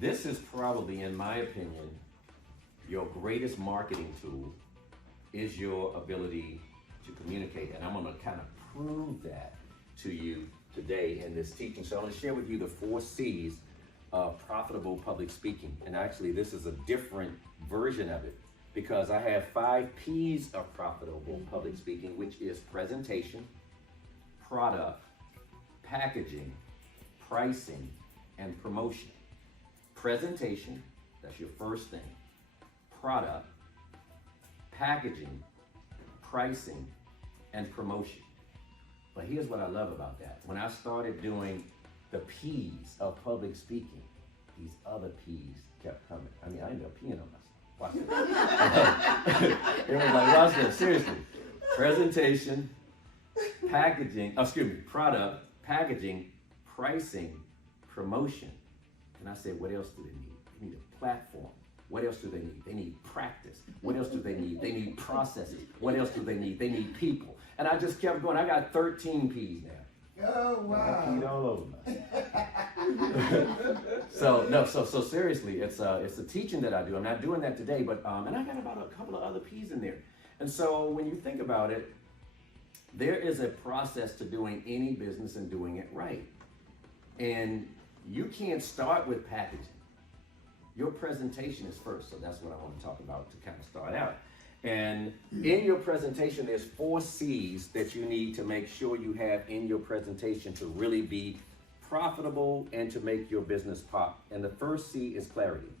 This is probably, in my opinion, your greatest marketing tool is your ability to communicate. And I'm gonna kind of prove that to you today in this teaching. So I'm gonna share with you the 4 C's of profitable public speaking. And actually this is a different version of it because I have 5 P's of profitable public speaking, which is presentation, product, packaging, pricing, and promotion. Presentation, that's your first thing. Product, packaging, pricing, and promotion. But here's what I love about that. When I started doing the P's of public speaking, these other P's kept coming. I mean, I ended up peeing on myself. Watch this. It was like, watch this, seriously. Presentation, packaging, product, packaging, pricing, promotion. And I said, what else do they need? They need a platform. What else do they need? They need practice. What else do they need? They need processes. What else do they need? They need people. And I just kept going. I got 13 P's now. Oh, wow. I peed all over myself. So seriously, it's a teaching that I do. I'm not doing that today, but and I got about a couple of other P's in there. And so when you think about it, there is a process to doing any business and doing it right. And you can't start with packaging. Your presentation is first, so that's what I want to talk about to kind of start out. And in your presentation, there's 4 C's that you need to make sure you have in your presentation to really be profitable and to make your business pop. And the first C is clarity.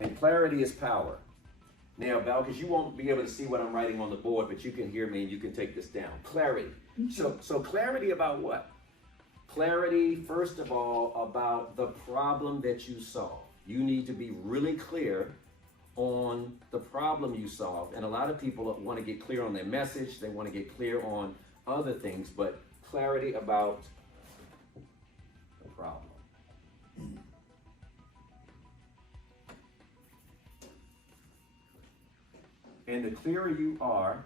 And clarity is power. Now, Val, because you won't be able to see what I'm writing on the board, but you can hear me and you can take this down. Clarity. So clarity about what? Clarity, first of all, about the problem that you solve. You need to be really clear on the problem you solve. And a lot of people want to get clear on their message. They want to get clear on other things, but clarity about the problem. And the clearer you are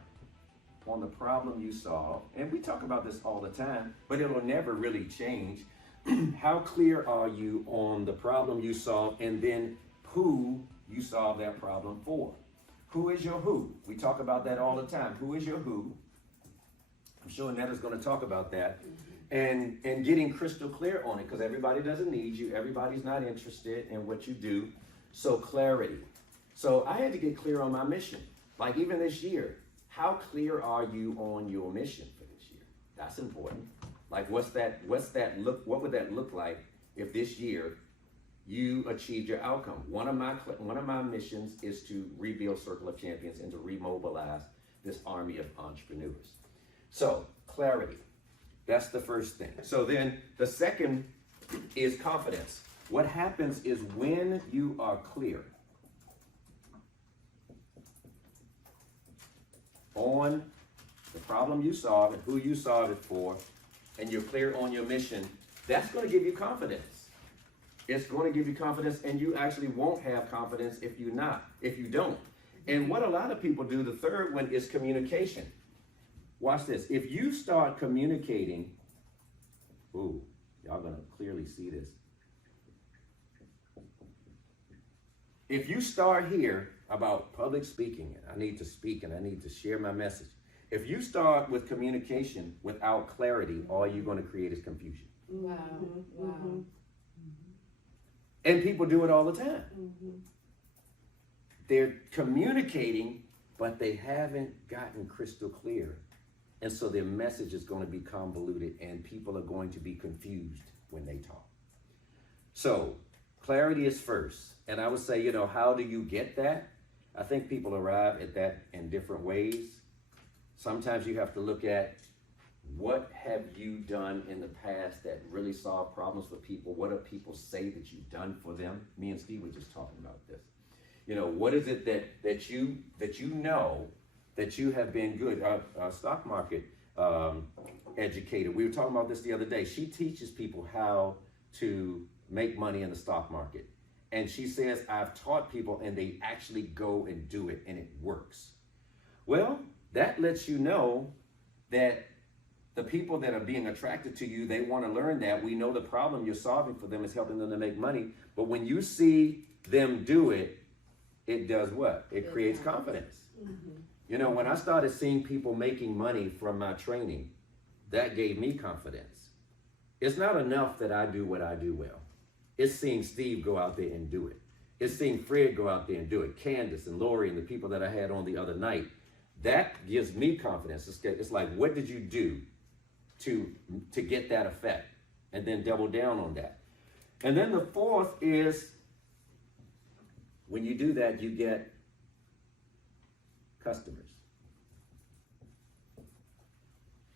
on the problem you solve, and we talk about this all the time, but it'll never really change. How clear are you on the problem you solve, and then who you solve that problem for? Who is your who? We talk about that all the time. Who is your who? I'm sure Netta's going to talk about that. And getting crystal clear on it, because everybody doesn't need you. Everybody's not interested in what you do. So clarity. So I had to get clear on my mission. Like even this year, how clear are you on your mission for this year? That's important. Like what would that look like if this year you achieved your outcome? One of my missions is to rebuild Circle of Champions and to remobilize this army of entrepreneurs. So clarity, that's the first thing. So then the second is confidence. What happens is when you are clear on the problem you solve and who you solve it for, and you're clear on your mission, that's going to give you confidence. It's going to give you confidence, and you actually won't have confidence if you don't. And what a lot of people do, the third one is communication. Watch this. If you start communicating, ooh, y'all going to clearly see this. If you start here about public speaking, and I need to speak and I need to share my message. If you start with communication without clarity, all you're going to create is confusion. Wow, wow. And people do it all the time. They're communicating, but they haven't gotten crystal clear. And so their message is going to be convoluted and people are going to be confused when they talk. So clarity is first. And I would say, how do you get that? I think people arrive at that in different ways. Sometimes you have to look at what have you done in the past that really solved problems for people? What do people say that you've done for them? Me and Steve were just talking about this. What is it that you know that you have been good? Our stock market educator, we were talking about this the other day. She teaches people how to make money in the stock market. And she says, I've taught people and they actually go and do it and it works. Well, that lets you know that The people that are being attracted to you, they want to learn that. We know the problem you're solving for them is helping them to make money. But when you see them do it, it does what? It creates confidence. You know, when I started seeing people making money from my training, that gave me confidence. It's not enough that I do what I do well. It's seeing Steve go out there and do it. It's seeing Fred go out there and do it. Candace and Lori and the people that I had on the other night. That gives me confidence. It's like, what did you do to get that effect? And then double down on that. And then the fourth is, when you do that, you get customers.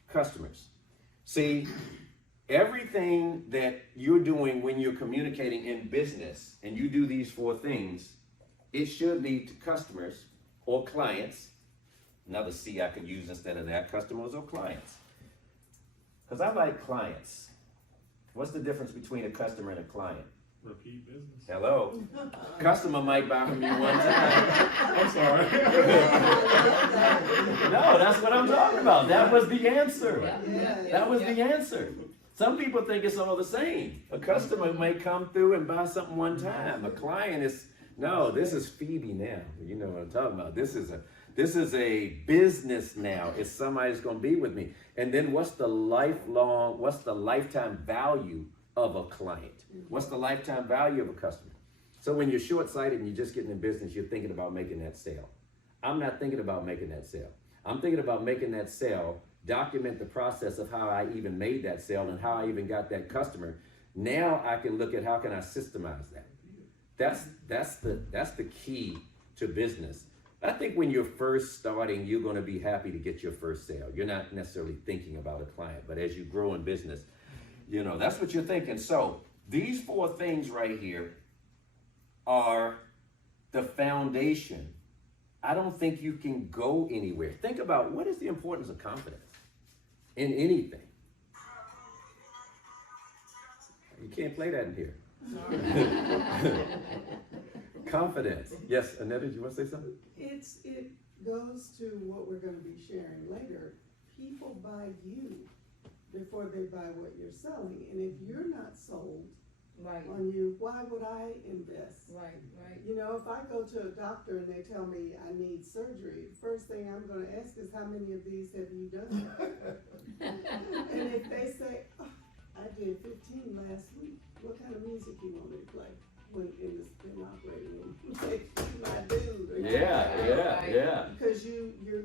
Customers. See, everything that you're doing when you're communicating in business, and you do these four things, it should lead to customers or clients. Another C I could use instead of that, customers or clients. Because I like clients. What's the difference between a customer and a client? Repeat business. Hello. Customer might buy from you one time. I'm sorry. No, that's what I'm talking about. That was the answer. That was Yeah. the answer. Some people think it's all the same. A customer may come through and buy something one time. A client is, no, this is Phoebe now. You know what I'm talking about. This is a business now. It's somebody that's going to be with me. And then what's the lifetime value of a client? What's the lifetime value of a customer? So when you're short-sighted and you're just getting in business, you're thinking about making that sale. I'm not thinking about making that sale. I'm thinking about making that sale, document the process of how I even made that sale and how I even got that customer. Now I can look at how can I systemize that. That's the key to business. I think when you're first starting, you're going to be happy to get your first sale. You're not necessarily thinking about a client, but as you grow in business, you know, that's what you're thinking. So these four things right here are the foundation. I don't think you can go anywhere. Think about, what is the importance of confidence in anything? You can't play that in here. Confidence. Yes, Annette, did you want to say something? It goes to what we're going to be sharing later. People buy you before they buy what you're selling. And if you're not sold on you, why would I invest? Right. You know, if I go to a doctor and they tell me I need surgery, first thing I'm going to ask is, how many of these have you done? And if they say, oh, I did 15 last week, what kind of music you want me to play? When in the operating room, like, my dude. Or Yeah. Because you're.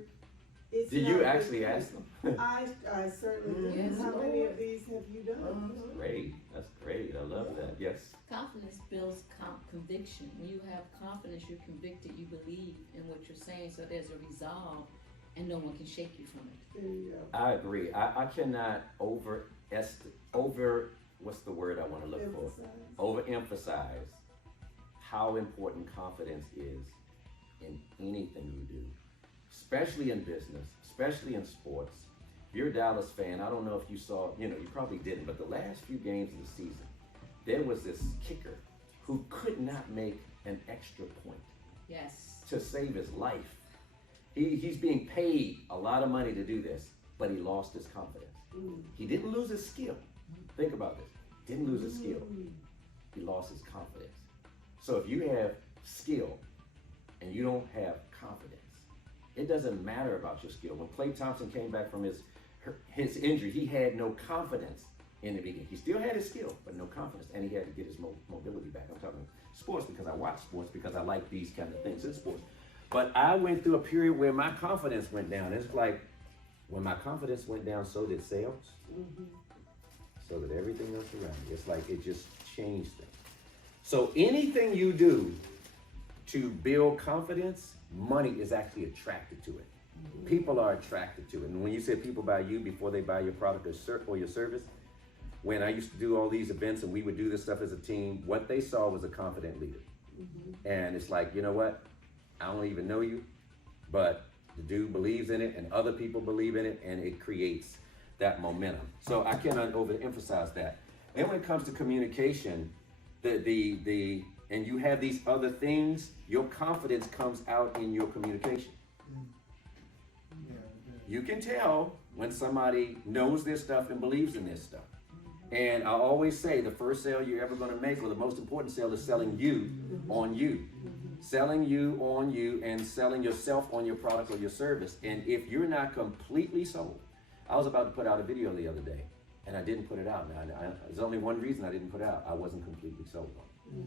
It's Did you actually ask them? I certainly did. Yes, How many Lord. of these have you done? Great. That's great. I love that. Yes. Confidence builds conviction. When you have confidence, you're convicted, you believe in what you're saying, so there's a resolve, and no one can shake you from it. There you go. I agree. I cannot what's the word I want to look Emphasize. for? Overemphasize how important confidence is in anything you do, especially in business, especially in sports. If you're a Dallas fan, I don't know if you saw, you probably didn't, but the last few games of the season, there was this kicker who could not make an extra point Yes. to save his life. He's being paid a lot of money to do this, but he lost his confidence. He didn't lose his skill. Think about this. Didn't lose his skill. He lost his confidence. So if you have skill and you don't have confidence, it doesn't matter about your skill. When Klay Thompson came back from his injury, he had no confidence in the beginning. He still had his skill, but no confidence, and he had to get his mobility back. I'm talking sports because I watch sports because I like these kind of things in sports. But I went through a period where my confidence went down. It's like when my confidence went down, so did sales. So did everything else around me. It's like it just changed things. So anything you do to build confidence, money is actually attracted to it. People are attracted to it. And when you say people buy you before they buy your product or your service, when I used to do all these events and we would do this stuff as a team, what they saw was a confident leader. And it's like, you know what? I don't even know you, but the dude believes in it and other people believe in it, and it creates that momentum. So I cannot overemphasize that. And when it comes to communication, and you have these other things, your confidence comes out in your communication. You can tell when somebody knows their stuff and believes in their stuff. And I always say the first sale you're ever going to make, or the most important sale, is selling you on you. Selling you on you and selling yourself on your product or your service. And if you're not completely sold, I was about to put out a video the other day and I didn't put it out. Now, there's only one reason I didn't put it out. I wasn't completely sold on it.